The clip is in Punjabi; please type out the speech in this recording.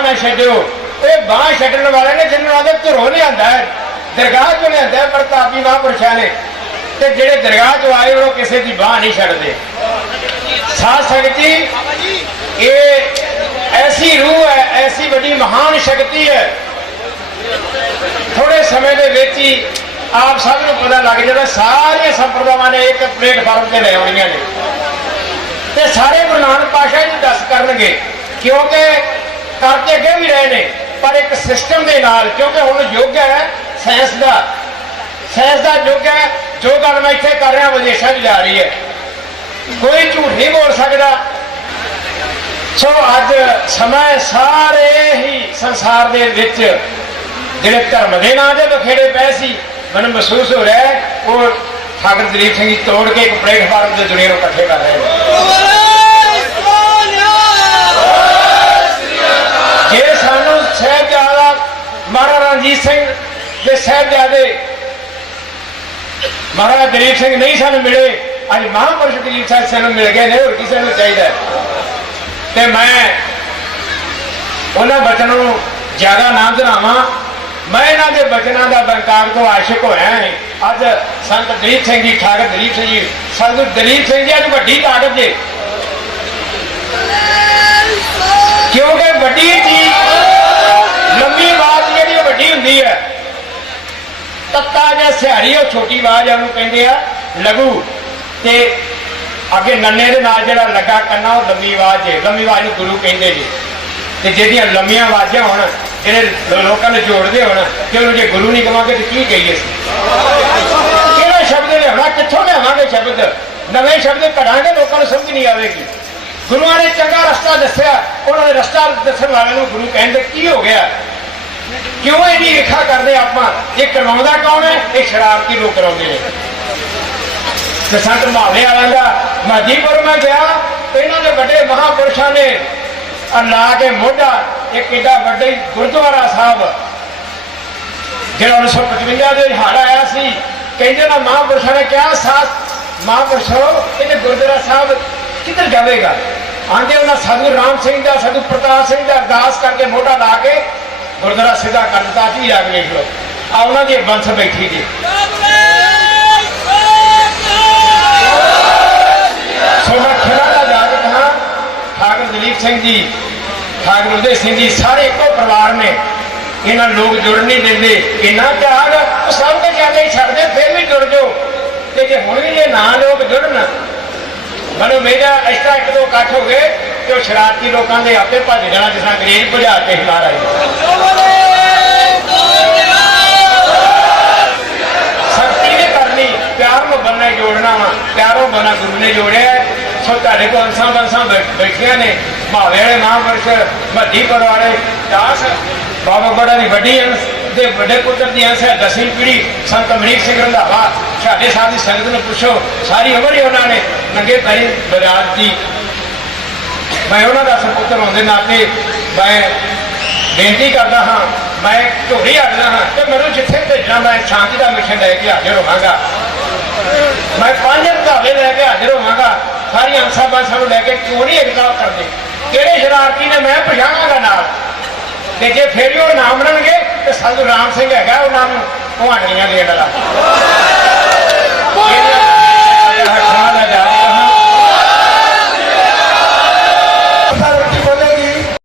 ਨਾ ਛੱਡਿਓ। ਇਹ ਬਾਹ ਛੱਡਣ ਵਾਲੇ ਨੇ ਜਿਹਨਾਂ ਦੇ ਘਰੋਂ ਲਿਆਂਦਾ ਹੈ। ਦਰਗਾਹ ਚੋਂ ਲਿਆਂਦਾ ਪ੍ਰਤਾਪੀ ਮਹਾਂਪੁਰਸ਼ਾਂ ਨੇ। ਤੇ ਜਿਹੜੇ ਦਰਗਾਹ ਚੋਂ ਆਏ, ਉਹ ਕਿਸੇ ਦੀ ਬਾਹ ਨਹੀਂ ਛੱਡਦੇ। ਸਾਧ ਸੰਗਤ ਜੀ, ਇਹ ਐਸੀ ਰੂਹ ਹੈ, ਐਸੀ ਵੱਡੀ ਮਹਾਨ ਸ਼ਕਤੀ ਹੈ। ਥੋੜੇ ਸਮੇਂ ਦੇ ਵਿੱਚ ਹੀ ਆਪ ਸਭ ਨੂੰ ਪਤਾ ਲੱਗ ਜਾਣਾ ਸਾਰੀਆਂ ਸੰਪਰਦਾਵਾਂ ਨੇ ਇੱਕ ਪਲੇਟਫਾਰਮ ਤੇ ਲੈ ਆਉਣੀਆਂ ਨੇ। ਤੇ ਸਾਰੇ ਗੁਰੂ ਨਾਨਕ ਪਾਸ਼ਾ ਜੀ ਦੱਸ ਕਰਨਗੇ ਕਿਉਂਕਿ ਕਰਕੇ ਅੱਗੇ ਵੀ ਰਹੇ ਨੇ, ਪਰ ਇੱਕ ਸਿਸਟਮ ਦੇ ਨਾਲ, ਕਿਉਂਕਿ ਹੁਣ ਯੁੱਗ ਹੈ ਸਾਇੰਸ ਦਾ। ਸਾਇੰਸ ਦਾ ਯੁੱਗ ਹੈ, ਜੋ ਗੱਲ ਮੈਂ ਇੱਥੇ ਕਰ ਰਿਹਾ, ਵਿਦੇਸ਼ਾਂ 'ਚ ਜਾ ਰਹੀ ਹੈ। ਕੋਈ ਝੂਠ ਨਹੀਂ ਬੋਲ ਸਕਦਾ। ਸੋ ਅੱਜ ਸਮਾਂ ਸਾਰੇ ਹੀ ਸੰਸਾਰ ਦੇ ਵਿੱਚ, ਜਿਹੜੇ ਧਰਮ ਦੇ ਨਾਂ ਦੇ ਬਖੇੜੇ ਪਏ ਸੀ, ਮੈਨੂੰ ਮਹਿਸੂਸ ਹੋ ਰਿਹਾ ਉਹ ਠਾਕਰ ਦਲੀਪ ਸਿੰਘ ਜੀ ਤੋੜ ਕੇ ਇੱਕ ਪਲੇਟਫਾਰਮ ਤੇ ਦੁਨੀਆ ਨੂੰ ਇਕੱਠੇ ਕਰ ਰਹੇ ਨੇ ਜੇ ਸਾਨੂੰ ਸਾਹਿਬਜ਼ਾਦਾ ਮਹਾਰਾਜਾ ਰਣਜੀਤ ਸਿੰਘ ਦੇ ਸਾਹਿਬਜ਼ਾਦੇ ਮਹਾਰਾਜਾ ਦਲੀਪ ਸਿੰਘ ਨਹੀਂ ਸਾਨੂੰ ਮਿਲੇ। ਅੱਜ ਮਹਾਂਪੁਰਸ਼ ਦਲੀਪ ਸਾਹਿਬ ਸਾਨੂੰ ਮਿਲ ਗਏ ਨੇ, ਹੋਰ ਕਿਸੇ ਨੂੰ ਚਾਹੀਦਾ ਤੇ ਮੈਂ ਉਹਨਾਂ ਬਚਨਾਂ ਨੂੰ ਜ਼ਿਆਦਾ ਨਾ ਦਰਾਵਾਂ ਮੈਂ ਇਹਨਾਂ ਦੇ ਬਚਨਾਂ ਦਾ ਬੰਕਾਰ ਤੋਂ ਆਸ਼ਿਕ ਹੋਇਆ ਹਾਂ ਅੱਜ ਸੰਤ ਦਲੀਪ ਸਿੰਘ ਜੀ, ਠਾਕਰ ਦਲੀਪ ਸਿੰਘ ਜੀ, ਸੰਤ ਦਲੀਪ ਸਿੰਘ ਜੀ, ਅੱਜ ਵੱਡੀ ਤਾਕਤ ਜੇ। ਕਿਉਂਕਿ ਵੱਡੀ ਚੀਜ਼ ਲੰਮੀ ਆਵਾਜ਼ ਜਿਹੜੀ ਉਹ ਵੱਡੀ ਹੁੰਦੀ ਹੈ ਤੱਤਾ ਜਾਂ ਸਿਹਾਰੀ ਉਹ ਛੋਟੀ ਆਵਾਜ਼ ਆ ਉਹਨੂੰ ਕਹਿੰਦੇ ਆ, ਲਘੂ। ਤੇ ਅੱਗੇ ਨੰਨੇ ਦੇ ਨਾਲ ਜਿਹੜਾ ਲੱਗਾ ਕੰਨਾ, ਉਹ ਲੰਮੀ ਆਵਾਜ਼ ਹੈ ਲੰਮੀ ਆਵਾਜ਼ ਨੂੰ ਗੁਰੂ ਕਹਿੰਦੇ ਜੀ। ਤੇ ਜਿਹੜੀਆਂ ਲੰਮੀਆਂ ਆਵਾਜ਼ਾਂ ਹੋਣ, ਜਿਹੜੇ ਲੋਕਾਂ ਨੂੰ ਜੋੜਦੇ ਹੋਣ ਕਿ ਉਹਨੂੰ ਜੇ ਗੁਰੂ ਨਹੀਂ ਕਵਾਂਗੇ ਤੇ ਕੀ ਕਹੀਏ ਅਸੀਂ? ਕਿਹੜਾ ਸ਼ਬਦ ਲਿਆਉਣਾ, ਕਿੱਥੋਂ ਲਿਆਵਾਂਗੇ ਸ਼ਬਦ? ਨਵੇਂ ਸ਼ਬਦ ਘੜਾਂਗੇ ਲੋਕਾਂ ਨੂੰ ਸਮਝ ਨਹੀਂ ਆਵੇਗੀ। ਗੁਰੂਆਂ ਨੇ ਚੰਗਾ ਰਸਤਾ ਦੱਸਿਆ, ਉਹਨਾਂ ਨੇ ਰਸਤਾ ਦੱਸਣ ਵਾਲਿਆਂ ਨੂੰ ਗੁਰੂ ਕਹਿੰਦੇ, ਕੀ ਹੋ ਗਿਆ? ਕਿਉਂ ਇਹਦੀ ਰੇਖਾ ਕਰਦੇ ਆਪਾਂ? ਇਹ ਕਰਵਾਉਂਦਾ ਕੌਣ ਹੈ? ਇਹ ਸ਼ਰਾਰਤੀ ਲੋਕ ਕਰਾਉਂਦੇ ਨੇ। ਤੇ ਸੰਤ ਮਾਹਲੇ ਵਾਲਿਆਂ ਦਾ ਮਾਜੀਪੁਰ ਮੈਂ ਗਿਆ ਇਹਨਾਂ ਦੇ ਵੱਡੇ ਮਹਾਪੁਰਸ਼ਾਂ ਨੇ ਆ ਲਾ ਕੇ ਮੋਢਾ, ਇੱਕ ਏਡਾ ਵੱਡਾ ਗੁਰਦੁਆਰਾ ਸਾਹਿਬ, ਜਿਹੜਾ 1955 ਦੇ ਹੜ ਆਇਆ ਸੀ, ਕਹਿੰਦੇ ਨਾ ਮਹਾਪੁਰਸ਼ਾਂ ਨੇ ਕਿਹਾ, ਸਾਥ, ਮਹਾਪੁਰਸ਼ੋ, ਇਹਦੇ ਗੁਰਦੁਆਰਾ ਸਾਹਿਬ ਕਿੱਧਰ ਜਾਵੇਗਾ? ਆਂਦੇ ਉਹਨਾਂ, ਸਾਧੂ ਰਾਮ ਸਿੰਘ ਦਾ, ਸਾਧੂ ਪ੍ਰਤਾਪ ਸਿੰਘ ਦਾ ਅਰਦਾਸ ਕਰਕੇ ਮੋਢਾ ਲਾ ਕੇ ਗੁਰਦੁਆਰਾ ਸਿੱਧਾ ਕਰ ਦਿੱਤਾ ਜੀ ਆ ਕੇ ਵੇਖ ਆ ਉਹਨਾਂ ਦੀ ਬੰਸ ਬੈਠੀ ਜੀ। ਸੋ ਮੈਂ ਖਿਲਾ ਦਾ ਜਾਗਤ ਹਾਂ ਠਾਕੁਰ ਦਲੀਪ ਸਿੰਘ ਜੀ, ਠਾਕੁਰ ਉਦੇ ਸਿੰਘ ਜੀ, ਸਾਰੇ ਇੱਕੋ ਪਰਿਵਾਰ ਨੇ। ਇਹਨਾਂ ਲੋਕ ਜੁੜ ਨਹੀਂ ਦਿੰਦੇ। ਇੰਨਾ ਤਿਆਗ, ਉਹ ਸਭ ਕੁਝ ਜਾਂਦੇ ਛੱਡਦੇ ਫਿਰ ਵੀ ਜੁੜ ਜਾਓ। ਤੇ ਜੇ ਹੁਣ ਵੀ ਜੇ ਨਾ ਲੋਕ ਜੁੜਨ, ਮੈਨੂੰ ਮੇਰਾ ਇਸ ਤਰ੍ਹਾਂ ਇੱਕ ਦੋ ਇਕੱਠ ਹੋ ਗਏ। ਕਿ ਉਹ ਸ਼ਰਾਰਤੀ ਲੋਕਾਂ ਦੇ ਆਪੇ ਭੱਜ ਜਾਣਾ ਜਿਸ ਤਰ੍ਹਾਂ ਅੰਗਰੇਜ਼ ਭਜਾ ਕੇ ਹਿਲਾ ਰਹੇ ਸ਼ਕਤੀ ਨੇ ਕਰਨੀ, ਪਿਆਰ ਨੂੰ ਬੰਨੇ ਜੋੜਨਾ ਵਾ, ਪਿਆਰੋਂ ਬਣਾ ਗੁਰੂ ਨੇ ਜੋੜਿਆ ਸੋ ਤੁਹਾਡੇ ਕੋਲ ਅੰਸਾਂ ਬੰਸਾਂ ਬੈਠੀਆਂ ਨੇ ਭਾਵੇਂ ਵਾਲੇ, ਮਹਾਂਪੁਰਸ਼ ਵੱਡੀ ਪਰਵਾੜੇ ਦਾਸ, ਬਾਬਾ ਬੜਾ ਦੀ ਵੱਡੀ ਅੰਸ ਦੇ ਵੱਡੇ ਪੁੱਤਰ ਦੀ ਅੰਸ ਹੈ, ਦਸਵੀਂ ਪੀੜੀ ਸੰਤ ਅਮਰੀਕ ਸਿੰਘ ਰੰਧਾਵਾ। ਸਾਡੇ ਸਾਥੀ ਸੰਗਤ ਨੂੰ ਪੁੱਛੋ, ਸਾਰੀ ਉਮਰ ਹੀ ਉਹਨਾਂ ਨੇ ਨੰਗੇ ਪੈਰੀ ਬਰਾਤ ਦੀ ਮੈਂ ਉਹਨਾਂ ਦਾ ਸੁਪੁੱਤਰ ਹੋਣ ਦੇ ਨਾਤੇ ਮੈਂ ਬੇਨਤੀ ਕਰਦਾ ਹਾਂ, ਮੈਂ ਝੋਲੀ ਅੜਦਾ ਹਾਂ ਤੇ ਮੈਨੂੰ ਜਿੱਥੇ ਭੇਜਣਾ ਮੈਂ ਸ਼ਾਂਤੀ ਦਾ ਮਿਸ਼ਨ ਲੈ ਕੇ ਹਾਜ਼ਰ ਹੋਵਾਂਗਾ। ਮੈਂ ਪੰਜ ਰਧਾਵੇ ਲੈ ਕੇ ਹਾਜ਼ਰ ਹੋਵਾਂਗਾ, ਸਾਰੀਆਂ ਅੰਸਾਂ ਬਾਸਾਂ ਨੂੰ ਲੈ ਕੇ ਕਿਉਂ ਨਹੀਂ ਇਕਤਾ ਕਰਦੇ? ਕਿਹੜੇ ਸ਼ਰਾਰਤੀ ਨੇ ਮੈਂ ਪਛਾਣਾਂਗਾ ਨਾਲ? ਤੇ ਜੇ ਫੇਰ ਵੀ ਉਹ ਨਾਮ ਮੰਨਣਗੇ, ਤੇ ਸਾਧੂ ਰਾਮ ਸਿੰਘ ਹੈਗਾ, ਉਹਨਾਂ ਨੂੰ ਉਹ ਦੇਣ ਵਾਲਾ।